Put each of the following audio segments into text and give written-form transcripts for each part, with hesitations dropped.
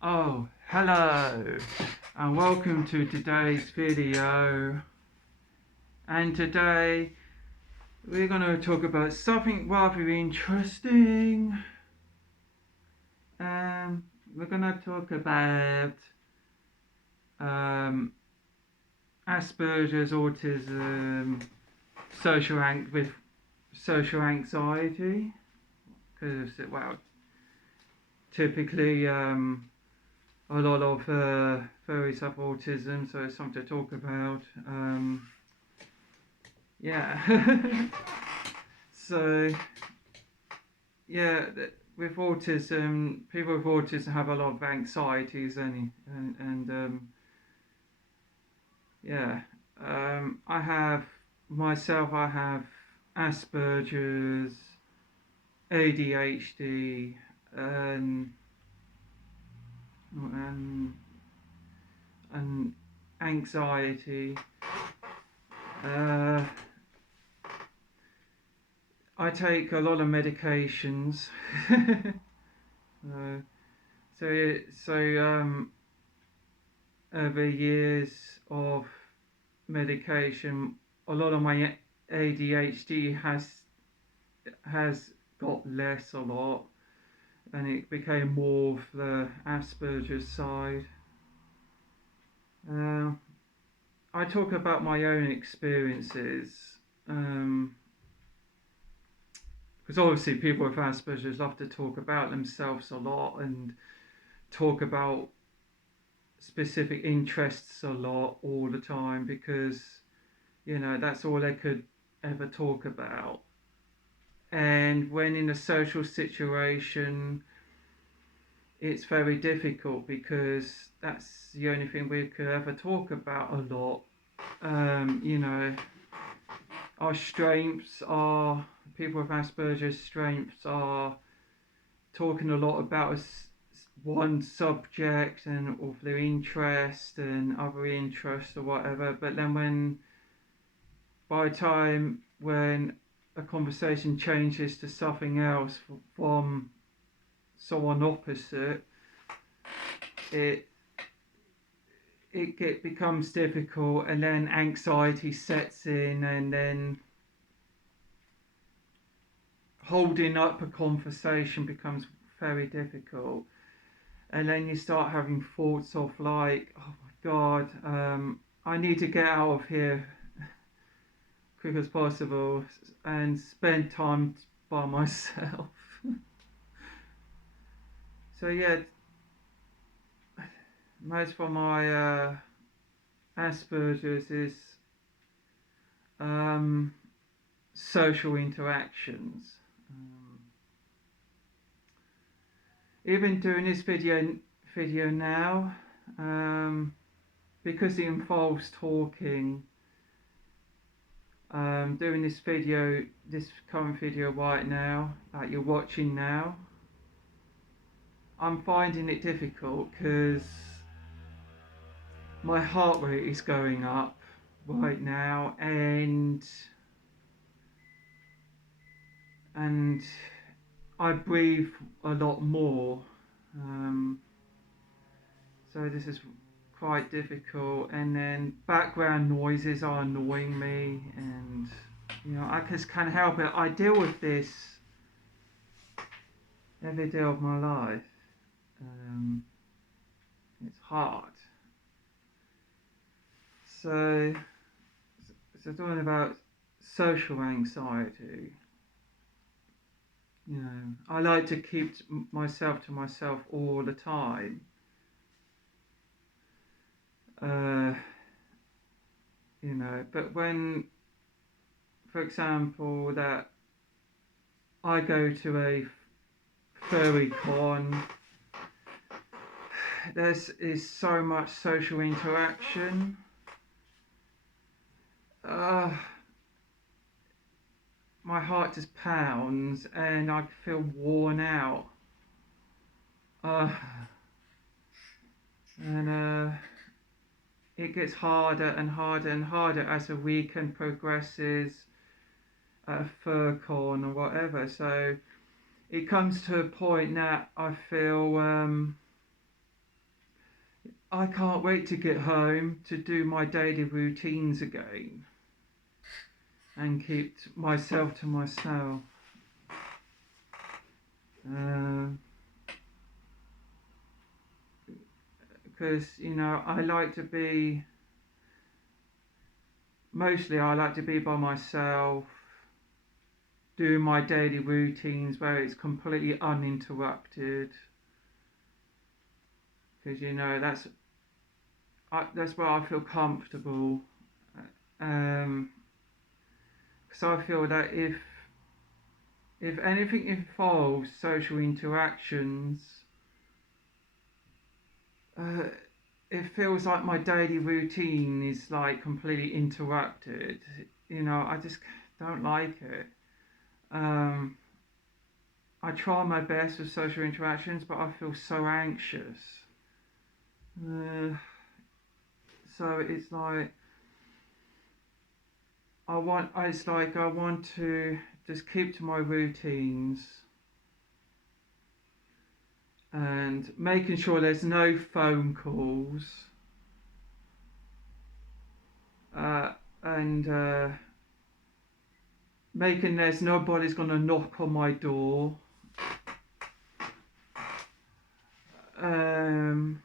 Oh, hello, and welcome to today's video. And today we're going to talk about something rather interesting. We're going to talk about um, Asperger's, autism, with social anxiety. Because, well, typically a lot of furries have autism, so it's something to talk about. Yeah. So, yeah, with autism, people with autism have a lot of anxieties, and yeah, I have I have Asperger's, ADHD, and and and anxiety. Uh, I take a lot of medications. uh, so over years of medication, a lot of my ADHD has got less a lot, and it became more of the Asperger's side. Uh, I talk about my own experiences, because obviously people with Asperger's love to talk about themselves a lot and talk about specific interests a lot all the time, because that's all they could ever talk about. And when in a social situation, it's very difficult because that's the only thing we could ever talk about a lot. Um, you know, our strengths are people with Asperger's strengths are talking a lot about one subject and of their interest and other interests or whatever. But then by the time when a conversation changes to something else from someone opposite, it becomes difficult, and then anxiety sets in, and then holding up a conversation becomes very difficult. And then you start having thoughts of like, oh my god, I need to get out of here quick as possible and spend time by myself. So yeah, most for my Asperger's is um, social interactions. Um, Even doing this video now, um, because it involves talking. Doing this current video right now that you're watching now, I'm finding it difficult because my heart rate is going up right now, and I breathe a lot more. Um, so this is quite difficult, and then background noises are annoying me, and I just can't help it. I deal with this every day of my life. Um, it's hard. So, talking about social anxiety, I like to keep myself to myself all the time. Uh, but when, for example, that I go to a furry con, there is so much social interaction. Uh, my heart just pounds and I feel worn out. Uh, and it gets harder and harder and harder as the weekend progresses at a fur con or whatever. So it comes to a point that I feel can't wait to get home to do my daily routines again and keep myself to myself. Because, I like to be, mostly I like to be by myself, do my daily routines where it's completely uninterrupted. Because, that's where I feel comfortable. Because I feel that if anything involves social interactions, uh, it feels like my daily routine is like completely interrupted. I just don't like it. Um, I try my best with social interactions, but I feel so anxious. Uh, so it's like I want to just keep to my routines and making sure there's no phone calls, uh, and making there's nobody's gonna knock on my door. Um,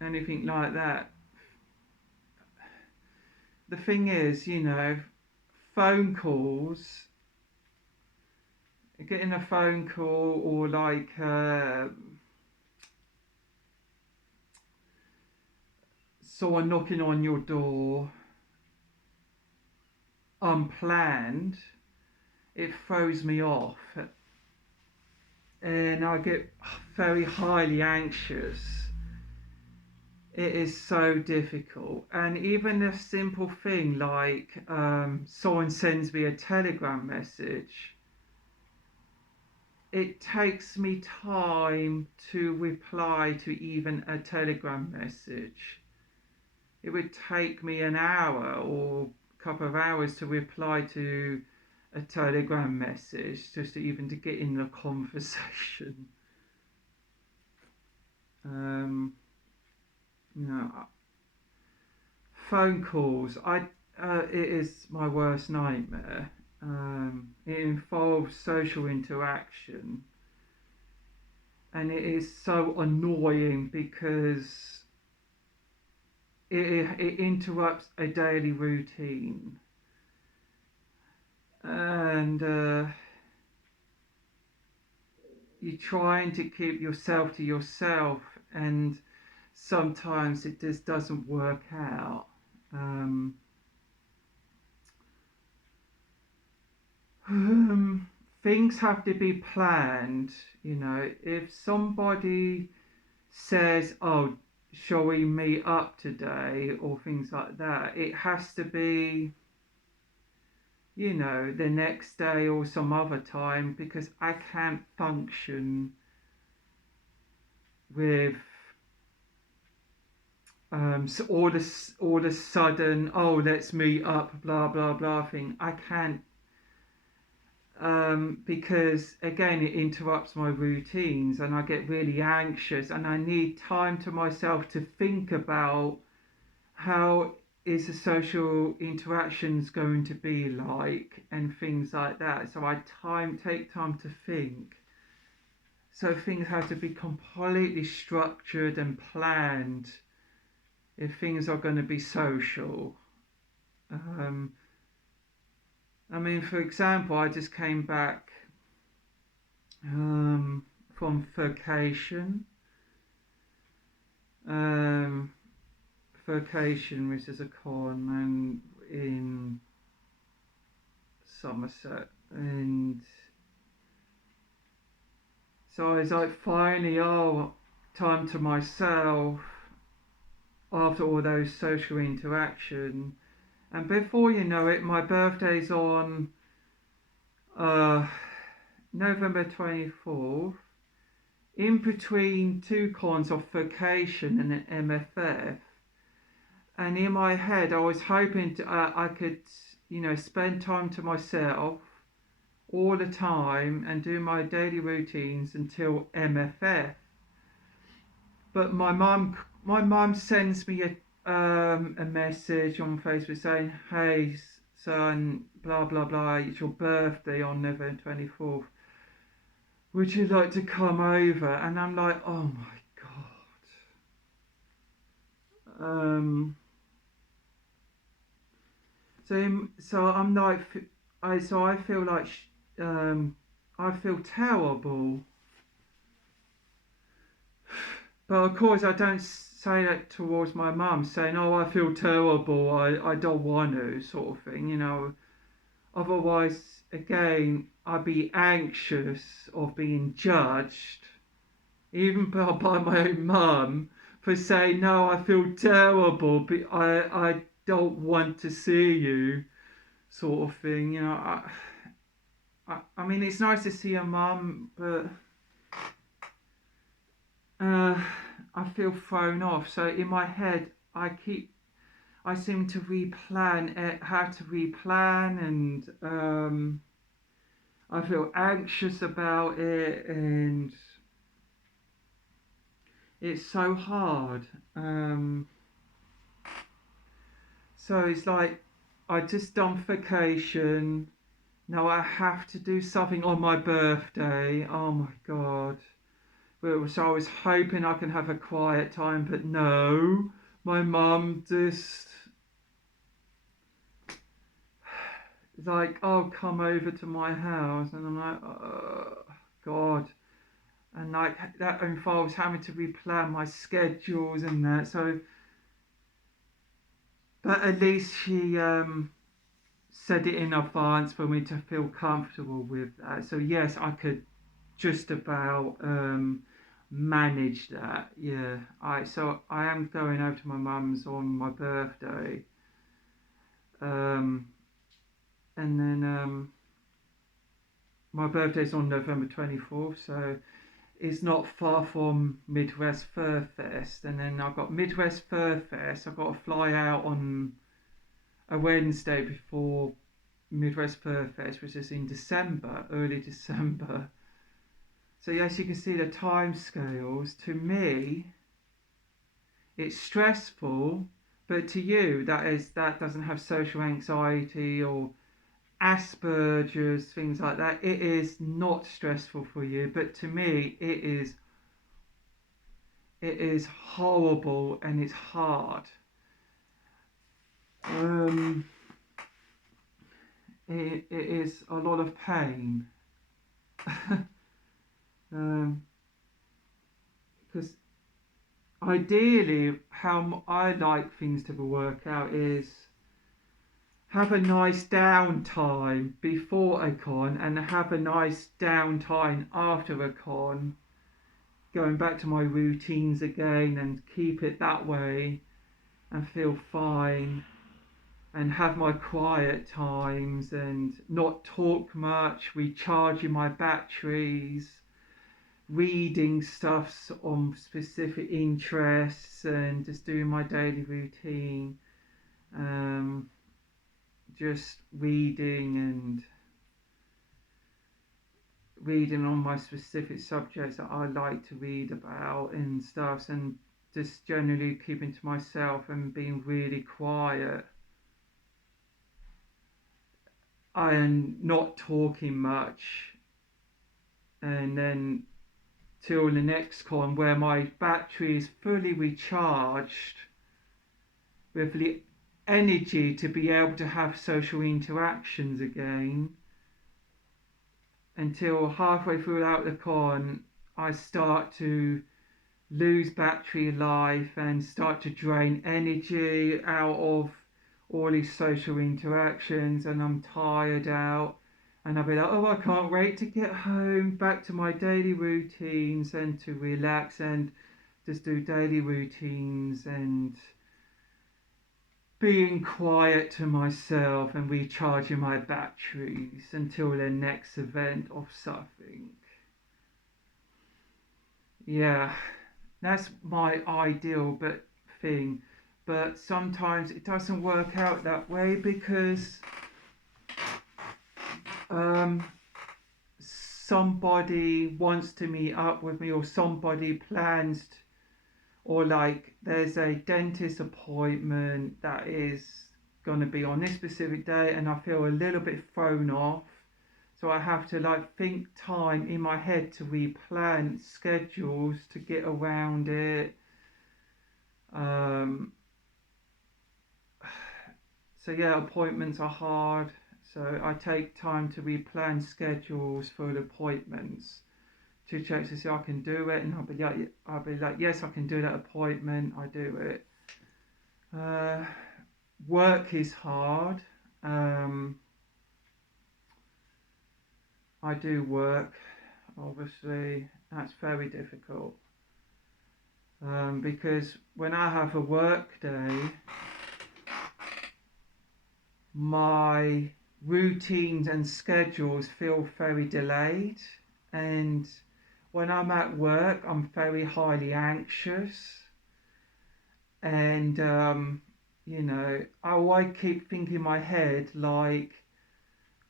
Anything like that. The thing is, phone calls, getting a phone call or like someone knocking on your door unplanned, it throws me off and I get very highly anxious. It is so difficult. And even a simple thing like someone sends me a telegram message, it takes me time to reply to even a telegram message. It would take me an hour or a couple of hours to reply to a telegram message just to even to get in the conversation. Um, you know, Phone calls. It is my worst nightmare. It involves social interaction, and it is so annoying because it interrupts a daily routine, and you're trying to keep yourself to yourself, and sometimes it just doesn't work out. Um, Things have to be planned. If somebody says, "Oh, shall we meet up today?" or things like that, it has to be, the next day or some other time because I can't function with so all the sudden, "Oh, let's meet up," blah blah blah thing. I can't, because again it interrupts my routines and I get really anxious and I need time to myself to think about how is the social interactions going to be like and things like that. So I take time to think. So things have to be completely structured and planned if things are going to be social. Um, for example, I just came back from vacation. Um, Vacation, which is a con, and in Somerset, and so I was like, finally, time to myself after all those social interaction. And before you know it, my birthday's on uh, November 24th. In between two cons of vacation and an MFF, and in my head, I was hoping I could, spend time to myself all the time and do my daily routines until MFF. But my mum sends me a message on Facebook saying, "Hey, son, blah blah blah, it's your birthday on November 24th. Would you like to come over?" And I'm like, "Oh my god." So I'm like, I feel like, I feel terrible. But of course, I don't say that towards my mum, saying, "Oh, I feel terrible. I don't want to," sort of thing. Otherwise, again, I'd be anxious of being judged, even by my own mum, for saying, "No, I feel terrible. But I don't want to see you," sort of thing. I mean, it's nice to see a mum, but uh, I feel thrown off. So in my head, I seem to replan it, how to replan, and I feel anxious about it, and it's so hard. So it's like I just done vacation. Now I have to do something on my birthday. Oh my god. So I was hoping I can have a quiet time, but no. My mum just like, "Oh, come over to my house," and I'm like, "Oh god." And like that involves having to replan my schedules and that. So, but at least she said it in advance for me to feel comfortable with that. So yes, I could just about manage that. Yeah, I am going over to my mum's on my birthday, um, and then my birthday's on November 24th, so it's not far from Midwest Fur Fest. And then I've got Midwest Fur Fest. I've got to fly out on a Wednesday before Midwest Fur Fest, which is in December, early December. So yes, you can see the time scales. To me, it's stressful, but to you, that doesn't have social anxiety or Aspergers, things like that. It is not stressful for you, but to me, it is horrible and it's hard. Um, it is a lot of pain. um, because ideally, how I like things to work out is have a nice downtime before a con and have a nice downtime after a con, going back to my routines again and keep it that way and feel fine and have my quiet times and not talk much, recharging my batteries, reading stuff on specific interests and just doing my daily routine. Um, just reading on my specific subjects that I like to read about and stuff, and just generally keeping to myself and being really quiet and not talking much, and then till the next con where my battery is fully recharged with the energy to be able to have social interactions again. Until halfway throughout the con, I start to lose battery life and start to drain energy out of all these social interactions, and I'm tired out, and I'll be like, "Oh, I can't wait to get home, back to my daily routines and to relax and just do daily routines and being quiet to myself and recharging my batteries until the next event of something." Yeah, that's my ideal thing. But sometimes it doesn't work out that way because um, somebody wants to meet up with me or somebody plans or like there's a dentist appointment that is going to be on this specific day and I feel a little bit thrown off, so I have to like think time in my head to replan schedules to get around it. um, so yeah, appointments are hard, so I take time to replan schedules for the appointments to check to see I can do it, and I'll be like, yes, I can do that appointment. I do it. Uh, Work is hard. Um, I do work, obviously. That's very difficult because when I have a work day, my routines and schedules feel very delayed, and when I'm at work, I'm very highly anxious, and I keep thinking in my head like,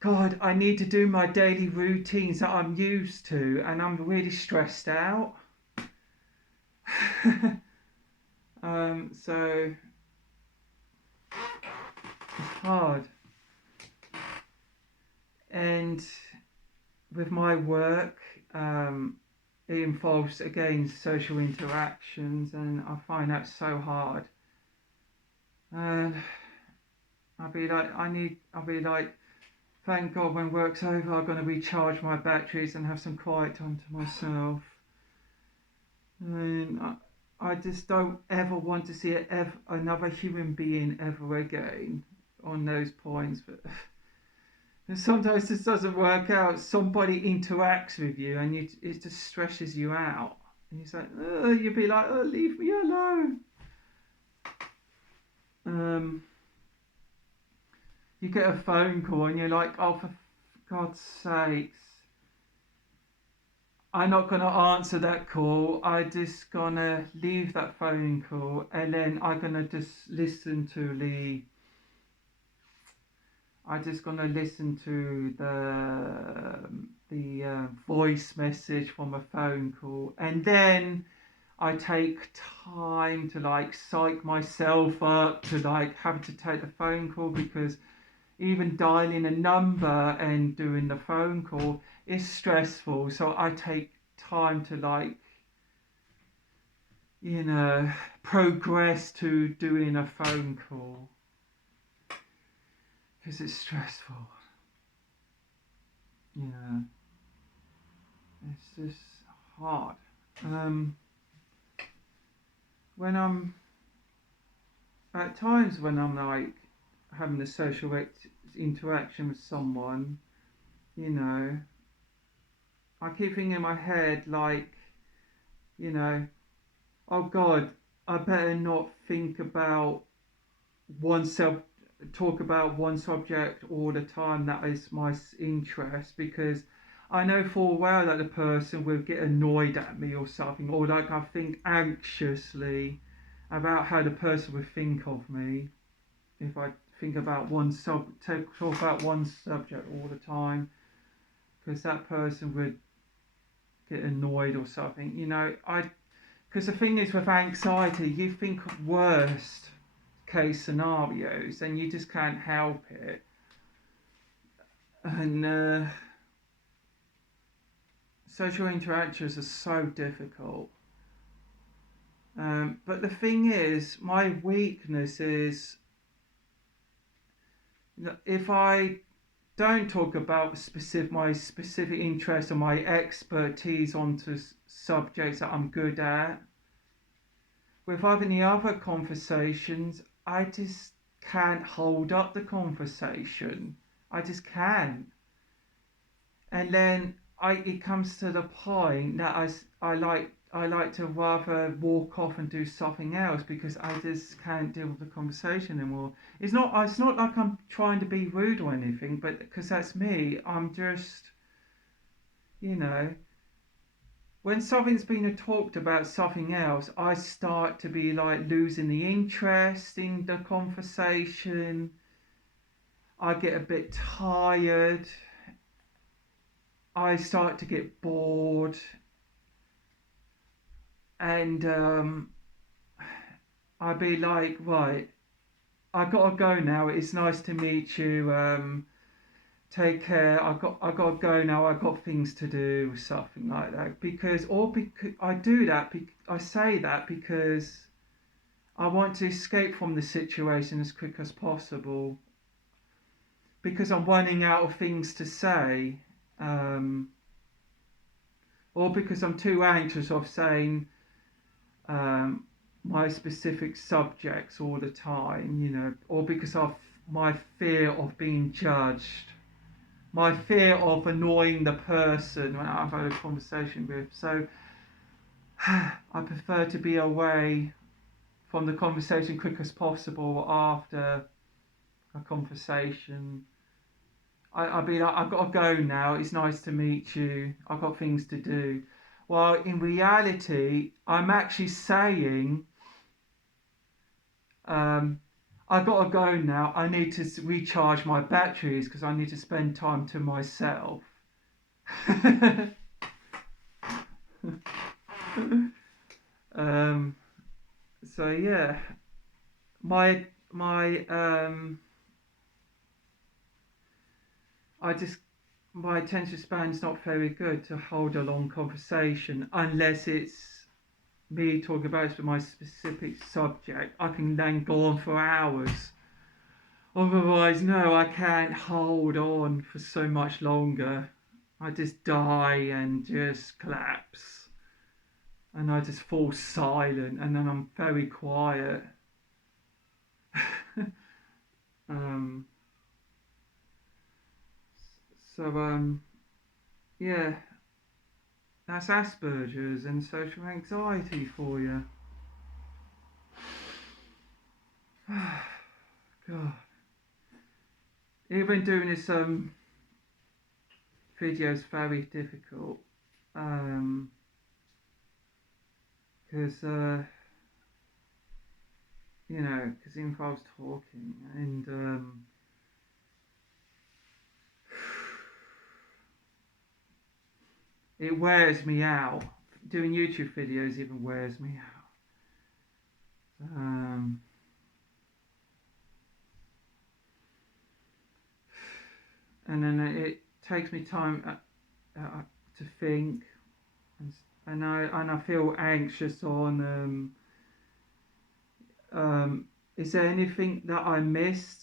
God, I need to do my daily routines that I'm used to, and I'm really stressed out. So it's hard, and with my work, it involves again social interactions, and I find that so hard. And I'll be like, thank God when work's over, I'm going to recharge my batteries and have some quiet time to myself. And I just don't ever want to see another human being ever again on those points. But and sometimes this doesn't work out. Somebody interacts with you and it just stresses you out. And you're like, you'd be like, oh, leave me alone. Um, you get a phone call and you're like, oh, for God's sakes, I'm not gonna answer that call. I just gonna leave that phone call, and then I'm gonna just listen to the. I just gonna listen to the voice message from a phone call, and then I take time to like psych myself up to like having to take the phone call, because even dialing a number and doing the phone call is stressful. So I take time to like, progress to doing a phone call because it's stressful. Yeah, it's just hard. Um, when I'm at times when I'm like having a social interaction with someone, you know, I keep thinking in my head like, you know, oh God, I better not think about oneself, talk about one subject all the time that is my interest, because I know full well that the person will get annoyed at me or something, or like I think anxiously about how the person would think of me if I think about talk about one subject all the time, because that person would get annoyed or something. Because the thing is with anxiety, you think of worst case scenarios and you just can't help it. And social interactions are so difficult. But the thing is, my weakness is that if I don't talk about my specific interest or my expertise onto subjects that I'm good at, with having the other conversations, I just can't hold up the conversation. I just can't. And then it comes to the point that I like to rather walk off and do something else because I just can't deal with the conversation anymore. It's not like I'm trying to be rude or anything, but because that's me. I'm just, you know, when something's been talked about something else, I start to be like losing the interest in the conversation. I get a bit tired. I start to get bored, and I'd be like, right, I gotta go now. It's nice to meet you. Take care. I gotta go now. I got things to do, something like that. Because I do that. I say that because I want to escape from the situation as quick as possible. Because I'm running out of things to say, um, or because I'm too anxious of saying um, my specific subjects all the time, or because of my fear of being judged, my fear of annoying the person when I've had a conversation with. So I prefer to be away from the conversation quick as possible after a conversation. I'd be like, I've got to go now. It's nice to meet you. I've got things to do. Well, in reality, I'm actually saying, um, I've got to go now. I need to recharge my batteries because I need to spend time to myself. um, so yeah, my I just my attention span's not very good to hold a long conversation unless it's me talking about my specific subject. I can then go on for hours. Otherwise, no, I can't hold on for so much longer. I just die and just collapse. And I just fall silent and then I'm very quiet. um, so, yeah, that's Asperger's and social anxiety for you. God. Even doing this video is very difficult. Because because it involves talking and it wears me out. Doing YouTube videos even wears me out. And then it takes me time to think, and I feel anxious on. Is there anything that I missed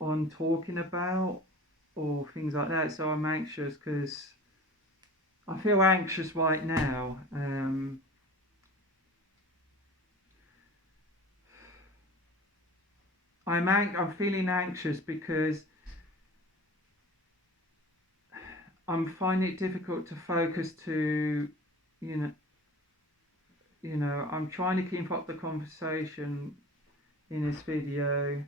on talking about or things like that? So I'm anxious because I feel anxious right now. I'm feeling anxious because I'm finding it difficult to focus to, you know, I'm trying to keep up the conversation in this video,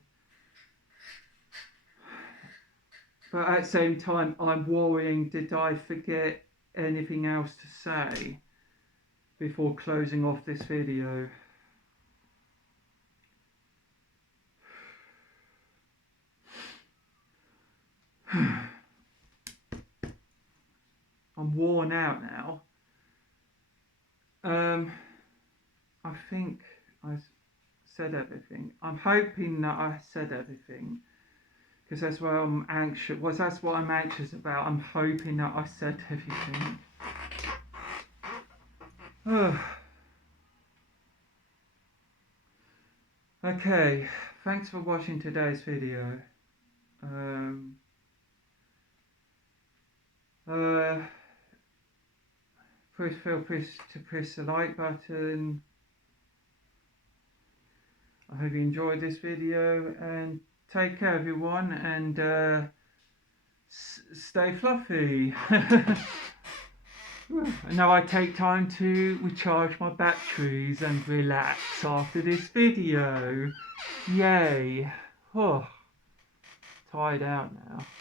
but at the same time, I'm worrying, did I forget anything else to say before closing off this video? I'm worn out now. I think I said everything. I'm hoping that I said everything because that's what I'm anxious. Well, that's what I'm anxious about. I'm hoping that I said everything. Okay, thanks for watching today's video. Please feel free to press the like button. I hope you enjoyed this video and take care everyone and stay fluffy. Now I take time to recharge my batteries and relax after this video. Yay. Oh, tired out now.